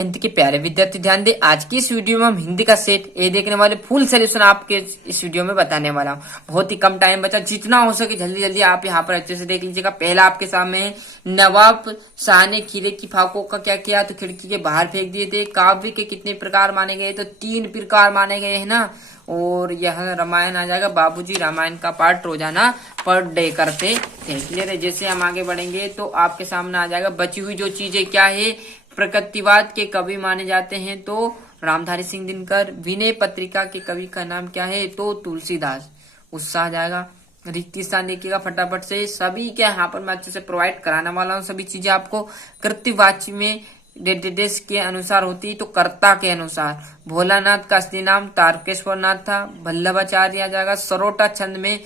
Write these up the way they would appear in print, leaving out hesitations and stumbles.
हिंदी के प्यारे विद्यार्थी ध्यान दे, आज की इस वीडियो में हम हिंदी का सेट ए देखने वाले फुल सोल्यूशन आपके इस वीडियो में बताने वाला हूँ। बहुत ही कम टाइम बचा, जितना हो सके जल्दी जल्दी आप यहाँ पर अच्छे से देख लीजिएगा। पहला आपके सामने है, नवाब शाह ने खीरे की फाकों का क्या किया तो खिड़की के बाहर फेंक दिए थे। काव्य के कितने प्रकार माने गए तो 3 प्रकार माने गए है ना। और यह रामायण आ जाएगा, बाबूजी रामायण का पाठ रोजाना पर डे करते थे। क्लियर है। जैसे हम आगे बढ़ेंगे तो आपके सामने आ जाएगा बची हुई जो चीजें क्या है। प्रकृतिवाद के कवि माने जाते हैं तो रामधारी सिंह दिनकर। विनय पत्रिका के कवि का नाम क्या है तो तुलसीदास। उससे आ जाएगा रिक्ति स्थान देखिएगा फटाफट से। सभी क्या यहाँ पर मैं अच्छे से प्रोवाइड कराने वाला हूँ सभी चीजें आपको। कृत्यवाची में देश के अनुसार होती है तो कर्ता के अनुसार। भोलानाथ का असली नाम तारकेश्वर नाथ था। वल्लभाचार्य आ जाएगा। सरोटा छंद में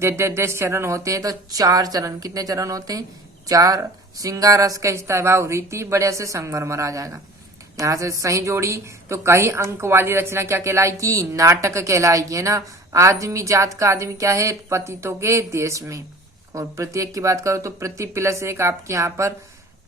देश चरण होते हैं तो 4 चरण। कितने चरण होते हैं 4। सिंगार रस का हिस्सा भाव रीति बढ़िया से संगमरमर आ जाएगा। यहाँ से सही जोड़ी तो कई अंक वाली रचना क्या कहलाएगी नाटक कहलाएगी है ना। आदमी जात का आदमी क्या है पतितों के देश में। और प्रत्येक की बात करो तो प्रति प्लस एक आपके यहाँ पर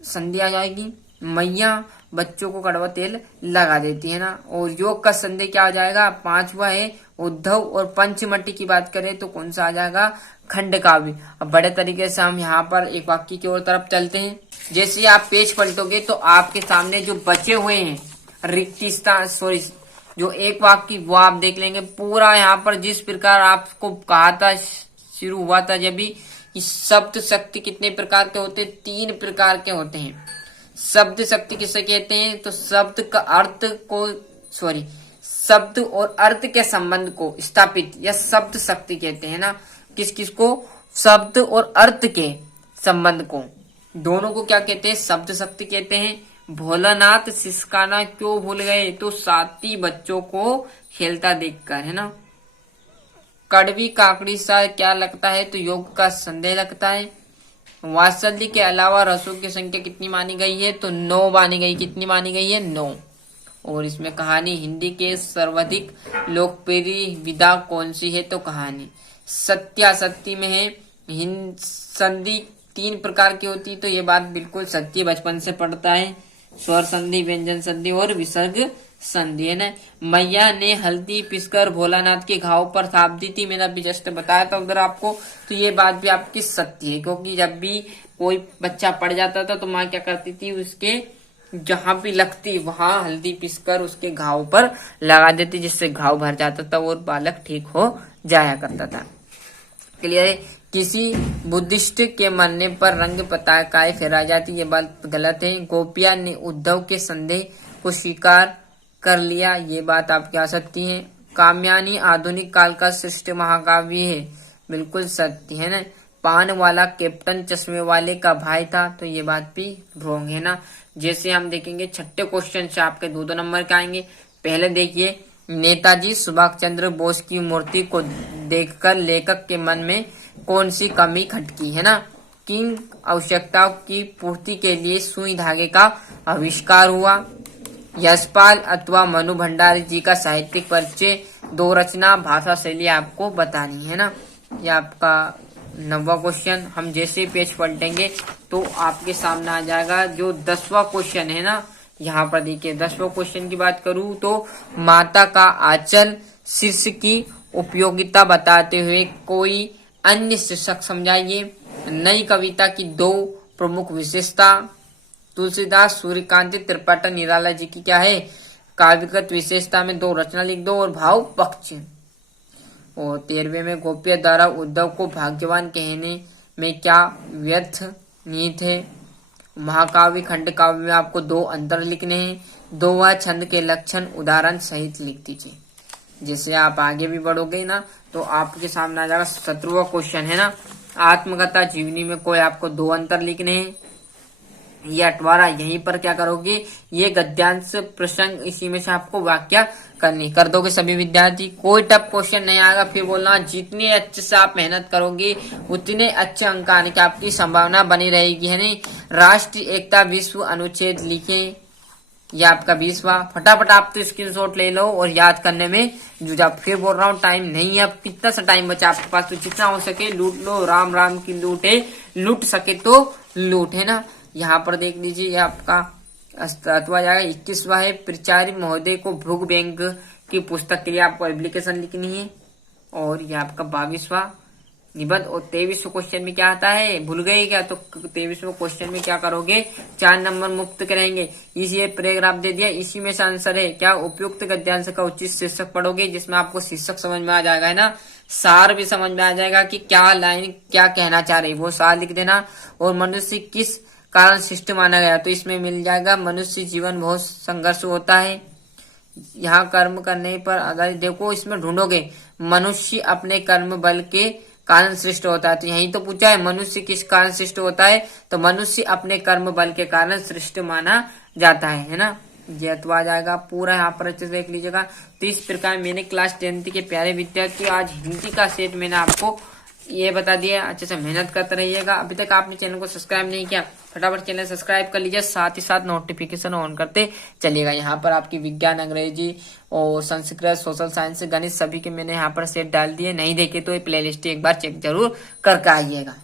संधि आ जाएगी। मैया बच्चों को कड़वा तेल लगा देती है ना। और योग का संदेह क्या आ जाएगा 5वां है उद्धव। और पंचमट्टी की बात करें तो कौन सा आ जाएगा खंड काव्य। अब बड़े तरीके से हम यहाँ पर एक वाक्य की ओर तरफ चलते हैं। जैसे आप पेज पलटोगे तो आपके सामने जो बचे हुए हैं रिक्ति स्थान जो एक वाक्य वो आप देख लेंगे पूरा। यहाँ पर जिस प्रकार आपको कहा था शुरू हुआ था जब भी शब्द शक्ति कितने प्रकार के होते हैं 3 प्रकार के होते हैं। शब्द शक्ति किसे कहते हैं तो शब्द का अर्थ को शब्द और अर्थ के संबंध को स्थापित या शब्द शक्ति कहते हैं ना। किस किस को शब्द और अर्थ के संबंध को दोनों को क्या कहते हैं शब्द शक्ति कहते हैं। भोलानाथ सिसकाना क्यों भूल गए तो साथी बच्चों को खेलता देखकर है ना। कड़वी काकड़ी सा क्या लगता है तो योग का संदेह लगता है। वात्सल्य के अलावा रसों की संख्या कितनी मानी गई है तो 9 मानी गई। कितनी मानी गई है 9। और इसमें कहानी हिंदी के सर्वाधिक लोकप्रिय विधा कौन सी है तो कहानी। सत्यासत्य में है संधि 3 प्रकार की होती तो ये बात बिल्कुल सत्य बचपन से पढ़ता है। स्वर संधि व्यंजन संधि और विसर्ग संधि है ना। मैया ने हल्दी पिसकर भोलानाथ के घाव पर थाप दी थी। मैंने अभी जस्ट बताया था उधर आपको तो ये बात भी आपकी सत्य है। क्योंकि जब भी कोई बच्चा पड़ जाता था तो माँ क्या करती थी उसके जहां भी लगती वहां हल्दी पिसकर उसके घाव पर लगा देती जिससे घाव भर जाता था और बालक ठीक हो जाया करता था। क्लियर है। किसी बुद्धिस्ट के मरने पर रंग पताकाएं फहराई जाती ये बात गलत है। गोपिया ने उद्धव के संदेह को स्वीकार कर लिया ये बात आपकी आ सकती है। काम्यानी आधुनिक काल का श्रेष्ठ महाकाव्य है बिल्कुल सत्य है ना। पान वाला कैप्टन चश्मे वाले का भाई था तो ये बात भी रॉन्ग है ना। जैसे हम देखेंगे छठे क्वेश्चन से आपके 2 नंबर के आएंगे। पहले देखिए नेताजी सुभाष चंद्र बोस की मूर्ति को देखकर लेखक के मन में कौन सी कमी खटकी है ना। किन आवश्यकताओं की पूर्ति के लिए सुई धागे का आविष्कार हुआ। यशपाल अथवा मनु भंडारी जी का साहित्यिक परिचय। 2 रचना भाषा शैली आपको बतानी है ना। यह आपका 9वां क्वेश्चन। हम जैसे पेज पलटेंगे तो आपके सामने आ जाएगा जो 10वां क्वेश्चन है ना। यहाँ पर देखिए 10वां क्वेश्चन की बात करूं तो माता का आंचल शीर्षक की उपयोगिता बताते हुए कोई अन्य शीर्षक समझाइए। नई कविता की 2 प्रमुख विशेषता। तुलसीदास सूर्यकांति त्रिपाठी निराला जी की क्या है काव्यगत विशेषता में 2 रचना लिख दो और भाव पक्ष। और 13वें में गोपिया द्वारा उद्धव को भाग्यवान कहने में क्या व्यर्थ नीत है। महाकाव्य खंड काव्य में आपको 2 अंतर लिखने हैं। 2वां छंद के लक्षण उदाहरण सहित लिख दीजिए। जैसे आप आगे भी बढ़ोगे ना तो आपके सामने आ जाएगा 17वां क्वेश्चन है ना। आत्मकथा जीवनी में कोई आपको 2 अंतर लिखने हैं। ये 18 यहीं पर क्या करोगे ये गद्यांश प्रसंग इसी में से आपको व्याख्या करनी कर दोगे सभी विद्यार्थी। कोई टफ क्वेश्चन नहीं आएगा। फिर बोलना जितने अच्छे से आप मेहनत करोगे उतने अच्छे अंक आने की आपकी संभावना बनी रहेगी है नहीं। राष्ट्रीय एकता विश्व अनुच्छेद लिखे ये आपका 20वां। फटाफट आप तो स्क्रीनशॉट ले लो और याद करने में जुझा। फिर बोल रहा हूँ टाइम नहीं है। अब कितना सा टाइम बचा आपके पास तो जितना हो सके लूट लो। राम राम की लूट है लूट सके तो लूट है ना। यहाँ पर देख लीजिए ये आपका अथवा जाएगा 21वां है प्राचार्य महोदय को भूख बैंक की पुस्तक के लिए आपको एप्लीकेशन लिखनी है। और ये आपका 22वां निबंध। और 23वें क्वेश्चन में क्या आता है, भूल गए क्या? तो 23वें क्वेश्चन में क्या करोगे, 4 नंबर मुक्त करेंगे। इसी पैराग्राफ दे दिया, इसी में से आंसर है क्या, उपयुक्त गद्यांश का उचित शीर्षक पढ़ोगे, जिसमें आपको शीर्षक समझ में आ जाएगा, है ना, सार भी समझ में आ जाएगा कि क्या लाइन क्या कहना चाह रही, वो सार लिख देना। और मनुष्य किस कारण शिष्ट माना गया, तो इसमें मिल जाएगा मनुष्य जीवन बहुत संघर्ष होता है, यहाँ कर्म करने पर आधारित। देखो इसमें ढूंढोगे मनुष्य अपने कर्म बल के कारण श्रेष्ठ होता है, तो यही तो पूछा है मनुष्य किस कारण श्रेष्ठ होता है, तो मनुष्य अपने कर्म बल के कारण श्रेष्ठ माना जाता है ना। ये तो आ जाएगा पूरा, यहाँ पर अच्छे से देख लीजिएगा। तो इस प्रकार मैंने क्लास 10th के प्यारे विद्यार्थी आज हिंदी का सेट मैंने आपको ये बता दिया, अच्छे से मेहनत करते रहिएगा। अभी तक आपने चैनल को सब्सक्राइब नहीं किया, फटाफट चैनल सब्सक्राइब कर लीजिए, साथ ही साथ नोटिफिकेशन ऑन करते चलिएगा। यहाँ पर आपकी विज्ञान, अंग्रेजी और संस्कृत, सोशल साइंस, गणित सभी के मैंने यहाँ पर सेट डाल दिए, नहीं देखे तो ये प्लेलिस्ट एक बार चेक जरूर करके आइएगा।